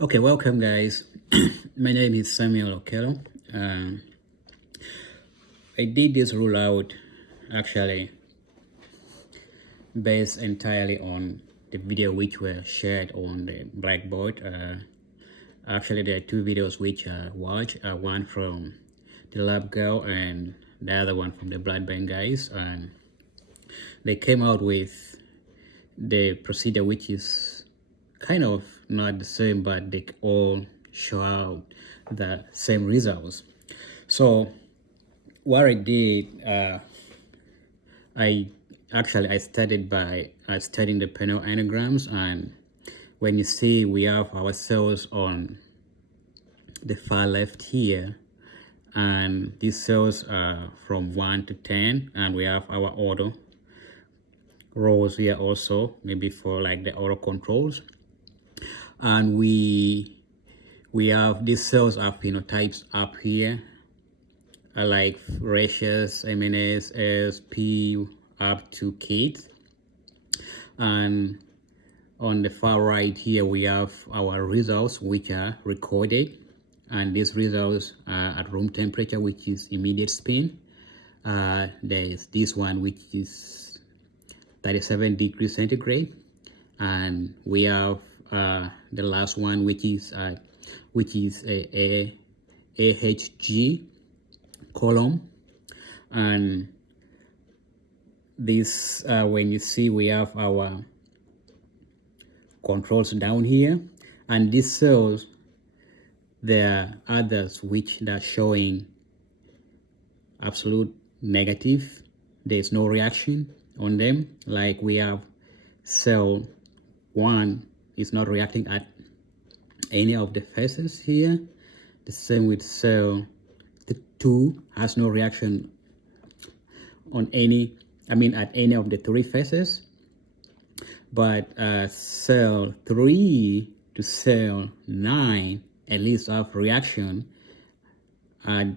Okay, welcome guys. My name is Samuel Okello. I did this rule out actually based entirely on the video which were shared on the Blackboard. Actually, there are two videos which I watched. One from the Lab Girl and the other one from the Blood Bank guys. And they came out with the procedure which is kind of not the same, but they all show out the same results. So what I did, I started by studying the penile anagrams, and when you see we have our cells on the far left here, and these cells are from 1 to 10, and we have our auto rows here also, maybe for like the auto controls, and we have these cells are phenotypes up here, like ratios, MNS, SP, up to Kate. And on the far right here, we have our results which are recorded. And these results are at room temperature, which is immediate spin. There's this one, which is 37 degrees centigrade. And we have the last one, which is a AHG column. And this when you see we have our controls down here, and these cells, there are others which are showing absolute negative. There's no reaction on them. Like we have cell 1 is not reacting at any of the phases here. The same with cell 2 has no reaction on any, at any of the 3 phases. But cell 3 to cell 9 at least have reaction at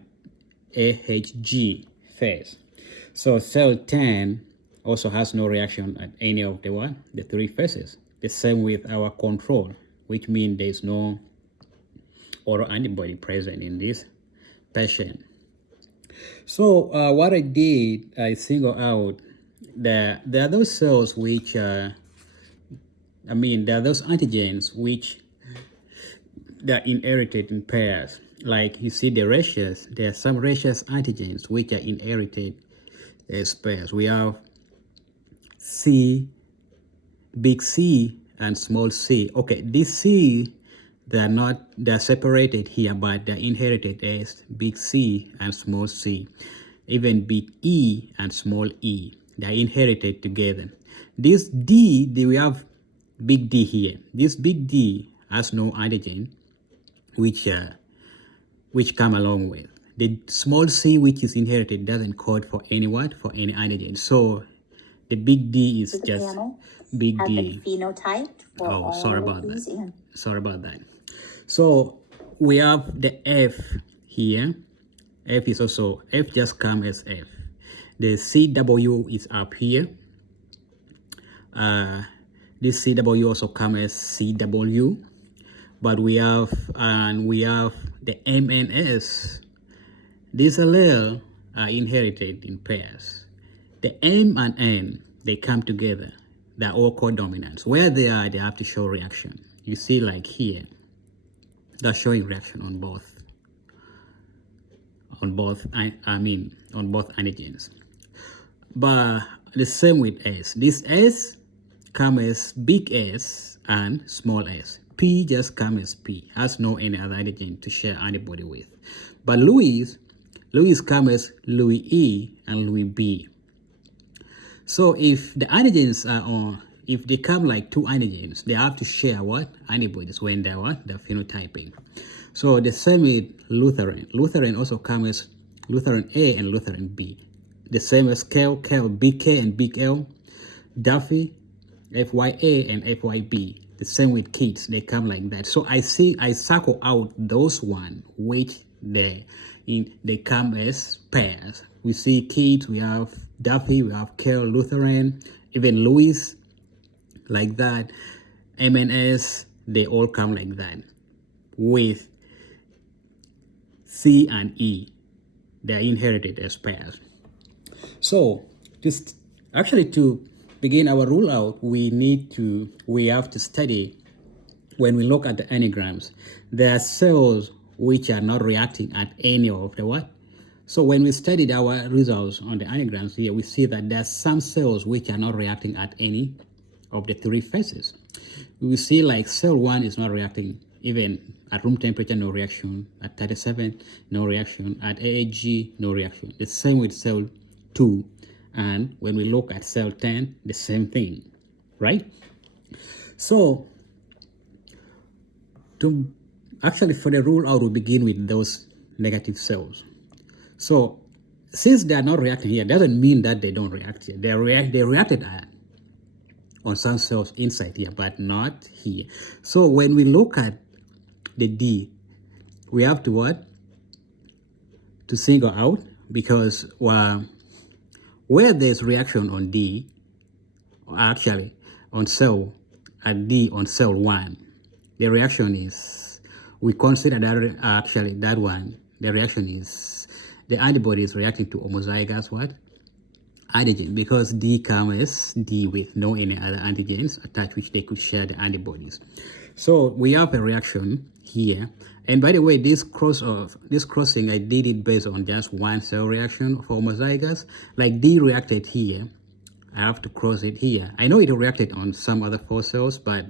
AHG phase. So cell 10 also has no reaction at any of the 3 phases. The same with our control, which means there's no autoantibody present in this patient. So what I did, I single out there are those cells which there are those antigens which they're inherited in pairs. Like you see the ratios, there are some ratios antigens which are inherited as pairs. We have C, big C, and small c. Okay, this C, they're separated here, but they're inherited as big C and small c. Even big E and small e, they're inherited together. This D, we have big D here. This big D has no antigen, which come along with. The small c, which is inherited, doesn't code for any antigen. So the big D is just big D. Phenotyped for oh, sorry about these that. Sorry about that. So we have the F here. F is also, F just comes as F. The CW is up here. This CW also comes as CW. But we have the MNS. These allele are inherited in pairs. The M and N, they come together. They're all codominants. Where they are, they have to show reaction. You see, like here, they're showing reaction on both antigens. But the same with S. This S comes as big S and small s. P just comes as P, has no any other antigen to share antibody with. But Louis comes as Louis E and Louis B. So if the antigens are on, if they come like 2 antigens, they have to share antibodies when they're phenotyping. So the same with Lutheran. Lutheran also comes as Lutheran A and Lutheran B. The same as Kel, big K and big L. Duffy, FYA and FYB. The same with kids, they come like that. So I circle out those one which they come as pairs. We see kids, we have Duffy, we have Kel, Lutheran, even Louis, like that. MNS, they all come like that. with C and E. They are inherited as pairs. So just actually to begin our rule out, we have to study, when we look at the enneagrams, there are cells which are not reacting at any of the what? So when we studied our results on the enneagrams here, we see that there are some cells which are not reacting at any of the three phases. We see like cell 1 is not reacting even at room temperature, no reaction. At 37, no reaction. At AHG, no reaction. The same with cell 2. And when we look at cell 10, the same thing, right? So for the rule out, we begin with those negative cells. So since they are not reacting here, doesn't mean that they don't react here. They reacted on some cells inside here, but not here. So when we look at the D, we have to what? To single out, because where there's reaction on D, actually on cell at D on cell 1, the reaction is, we consider that actually that one, the reaction is, the antibody is reacting to homozygous what? Antigen, because D comes as D with no any other antigens attached which they could share the antibodies. So we have a reaction here. And by the way, this crossing, I did it based on just one cell reaction for homozygous. Like D reacted here, I have to cross it here. I know it reacted on some other 4 cells, but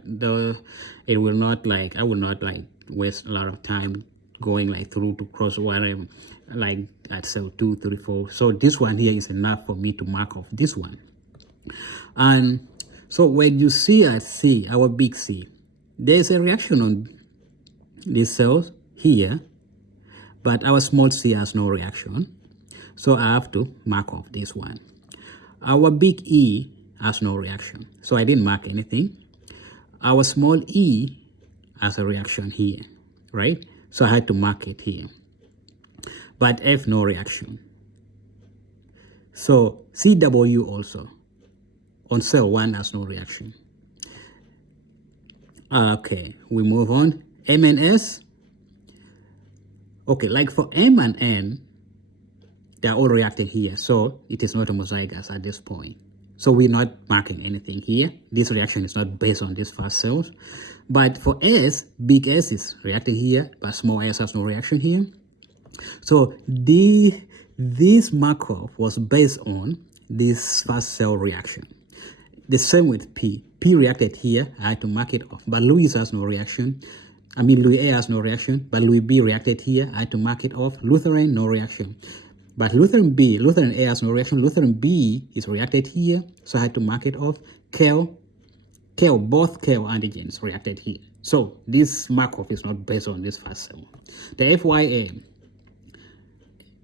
it will not like, I will not like waste a lot of time going like through to cross one like at cell 2, 3, 4. So this one here is enough for me to mark off this one. And so when you see at C, our big C, there's a reaction on these cells here, but our small c has no reaction. So I have to mark off this one. Our big E has no reaction, so I didn't mark anything. Our small e has a reaction here, right? So I had to mark it here. But F, no reaction. So CW also, on cell 1 has no reaction. Okay, we move on. M and S. Okay, like for M and N, they're all reacting here, so it is not homozygous at this point. So we're not marking anything here. This reaction is not based on these first cells. But for S, big S is reacting here, but small s has no reaction here. So this markup was based on this first cell reaction. The same with P. P reacted here, I had to mark it off. But Louis has no reaction. I mean, Louis A has no reaction, but Louis B reacted here, I had to mark it off. Lutheran, no reaction. But Lutheran A has no reaction. Lutheran B is reacted here, so I had to mark it off. Both KL antigens reacted here. So this markup is not based on this first cell. The FYA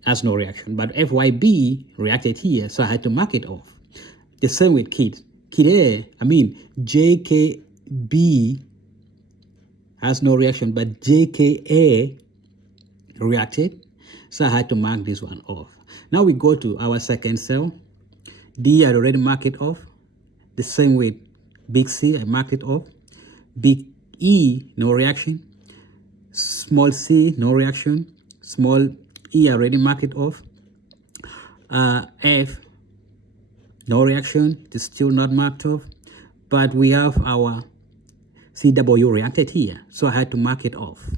has no reaction, but FYB reacted here, so I had to mark it off. The same with KID. JKB has no reaction, but JKA reacted, so I had to mark this one off. Now we go to our second cell. D, I already marked it off. The same with big C, I marked it off. Big E, no reaction. Small c, no reaction. Small e, I already marked it off. F, no reaction. It is still not marked off. But we have our CW reacted here, so I had to mark it off.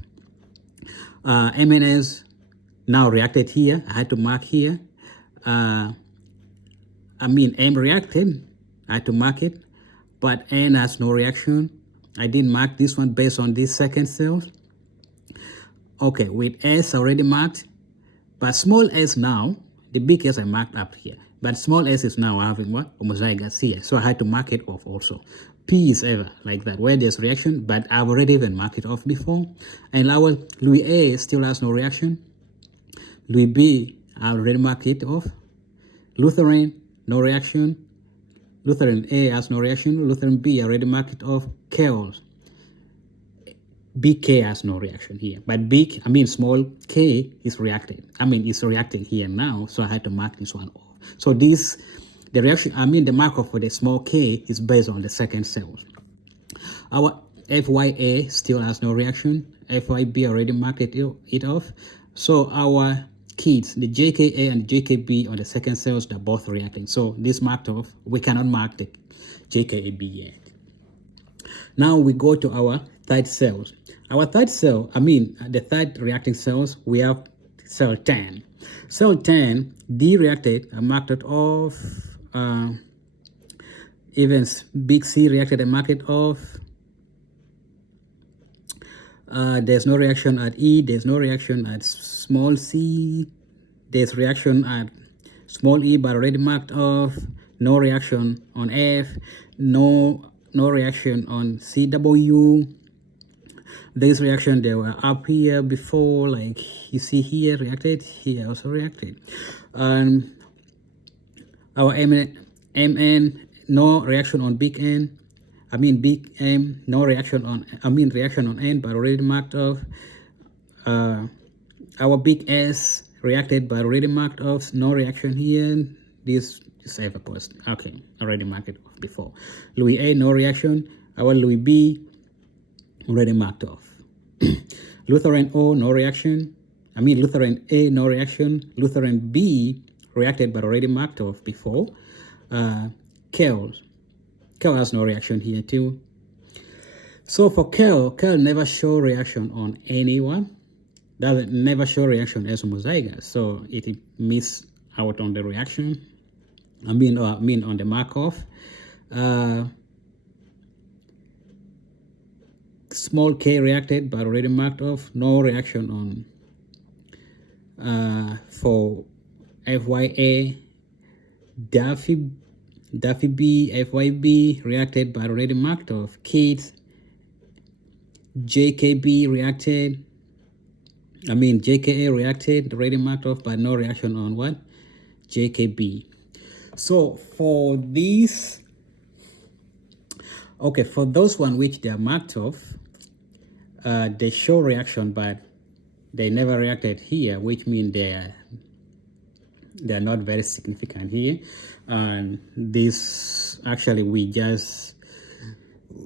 MNS now reacted here, I had to mark here. M reacted, I had to mark it, but N has no reaction. I didn't mark this one based on these second cells. Okay, with S already marked, but small s now, the big S I marked up here, but small s is now having what? Homozygous here, so I had to mark it off also. P is ever like that, where there's reaction, but I've already even marked it off before. And our Louis A still has no reaction. Louis B, I already marked it off. Lutheran, no reaction. Lutheran A has no reaction. Lutheran B, I already marked it off. Chaos. Big K has no reaction here, but small k is reacting. It's reacting here now, so I had to mark this one off. So the reaction, the markup for the small k is based on the second cells. Our FYA still has no reaction. FYB already marked it off. So our kids, the JKA and JKB on the second cells, they're both reacting. So this marked off. We cannot mark the JKAB yet. Now we go to our third cells. Our third cell, the third reacting cells, we have cell 10. Cell 10 dereacted, marked it off. Even big C reacted and marked it off. There's no reaction at E, there's no reaction at small c, there's reaction at small e but already marked off, no reaction on F, no reaction on CW. This reaction, they were up here before, like you see here reacted, here also reacted. Our MN, no reaction on big N, big M, no reaction on, reaction on N, but already marked off. Our big S reacted, but already marked off, no reaction here. This is evaporated, okay, already marked it off before. Louis A, no reaction. Our Louis B, already marked off. Lutheran O, no reaction. Lutheran A, no reaction. Lutheran B, reacted, but already marked off before. Kel has no reaction here too. So for Kel never show reaction on anyone. Doesn't never show reaction as homozygous. So it miss out on the reaction. on the Markov. Small k reacted but already marked off. No reaction on for FYA. Duffy B, FYB reacted but already marked off. Kids, JKB reacted. JKA reacted, already marked off, but no reaction on what? JKB. So for these, okay, for those one which they are marked off, they show reaction, but they never reacted here, which means they're not very significant here. And this, actually, we just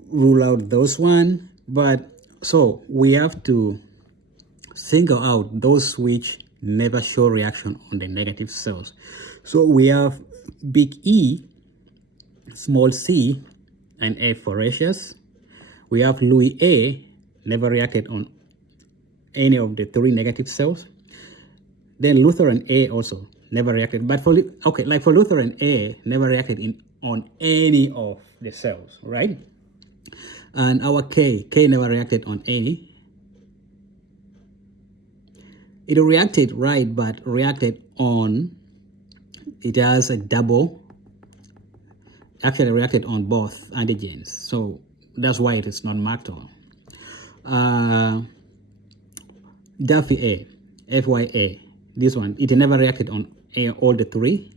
rule out those one. But so we have to single out those which never show reaction on the negative cells. So we have big E, small c, and F for ratios. We have Louis A, never reacted on any of the 3 negative cells. Then Lutheran A also never reacted. But for Lutheran A, never reacted on any of the cells, right? And our K never reacted on any. It reacted, right, but reacted on, it has a double, actually reacted on both antigens. So that's why it is not marked on. Duffy A, FYA, this one, it never reacted on all the 3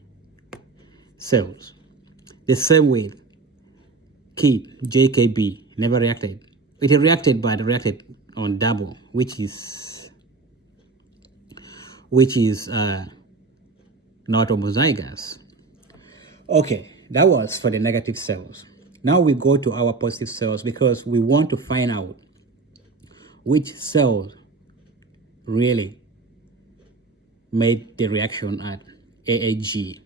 cells. The same with Kid, JKB, never reacted. It reacted, but reacted on double, which is not homozygous. Okay, that was for the negative cells. Now we go to our positive cells because we want to find out which cells really made the reaction at AHG.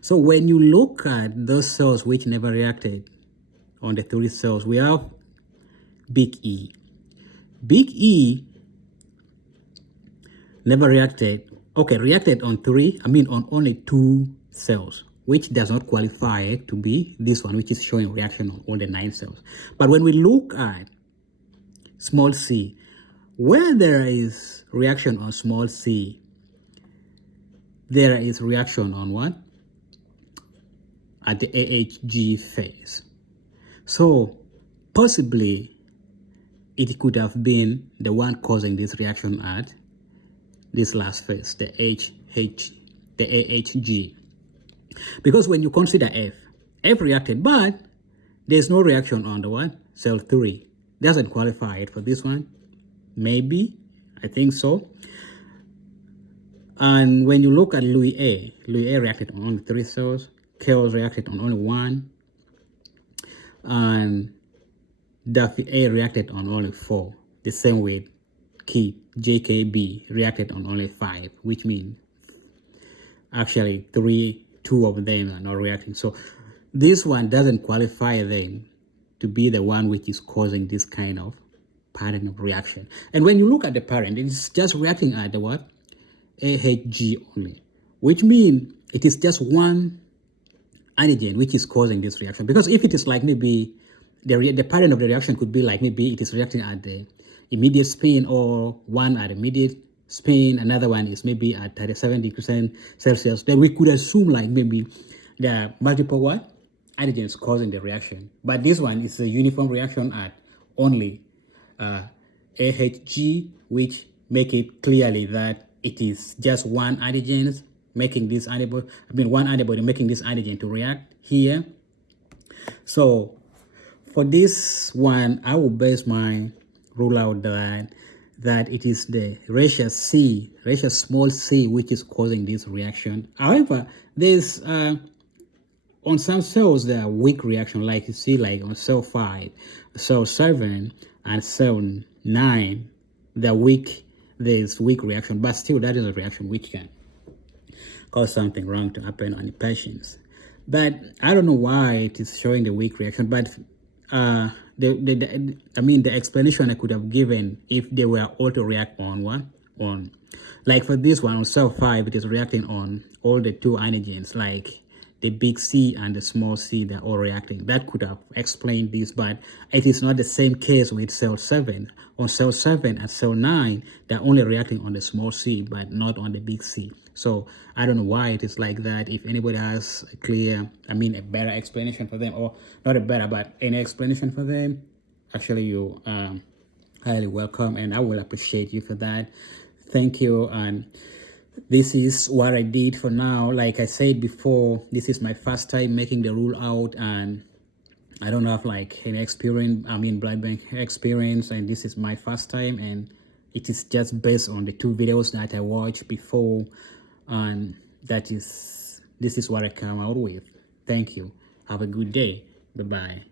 So when you look at those cells which never reacted on the 3 cells, we have big E. Big E never reacted, reacted on on only 2 cells, which does not qualify to be this one, which is showing reaction on all the 9 cells. But when we look at small c, where there is reaction on small c, there is reaction on what? At the AHG phase. So possibly it could have been the one causing this reaction at this last phase, the AHG. Because when you consider F reacted, but there's no reaction on the what? Cell 3. Doesn't qualify it for this one. Maybe, I think so. And when you look at Louis A reacted on only 3 cells. Kells reacted on only 1. And Duffy A reacted on only 4. The same with Key JKB reacted on only 5, which means actually 2 of them are not reacting. So this one doesn't qualify them to be the one which is causing this kind of pattern of reaction. And when you look at the parent, it's just reacting at the what? AHG only, which means it is just one antigen which is causing this reaction. Because if it is like maybe the pattern of the reaction could be like maybe it is reacting at the immediate spin, or one at immediate spin, another one is maybe at 37 degrees Celsius, then we could assume like maybe there are multiple what? Antigens causing the reaction. But this one is a uniform reaction at only AHG, which make it clearly that it is just one antigen making this antibody, one antibody making this antigen to react here. So for this one, I will base my rule out that it is the ratio small c, which is causing this reaction. However, there's on some cells there are weak reaction, like you see like on cell 5, cell 7, and cell 9, they're weak. There's weak reaction, but still that is a reaction which can cause something wrong to happen on the patients. But I don't know why it is showing the weak reaction. But the explanation I could have given if they were all to react on one, like for this one on cell 5, it is reacting on all the 2 antigens, like the big C and the small c, they're all reacting. That could have explained this, but it is not the same case with cell 7. On cell 7 and cell 9, they're only reacting on the small c, but not on the big C. So I don't know why it is like that. If anybody has a clear, a better explanation for them, or not a better, but any explanation for them, actually you highly welcome, and I will appreciate you for that. Thank you. And this is what I did for now. Like I said before, this is my first time making the rule out, and I don't have like any experience, blood bank experience, and this is my first time, and it is just based on the 2 videos that I watched before, and this is what I come out with. Thank you. Have a good day. Bye-bye.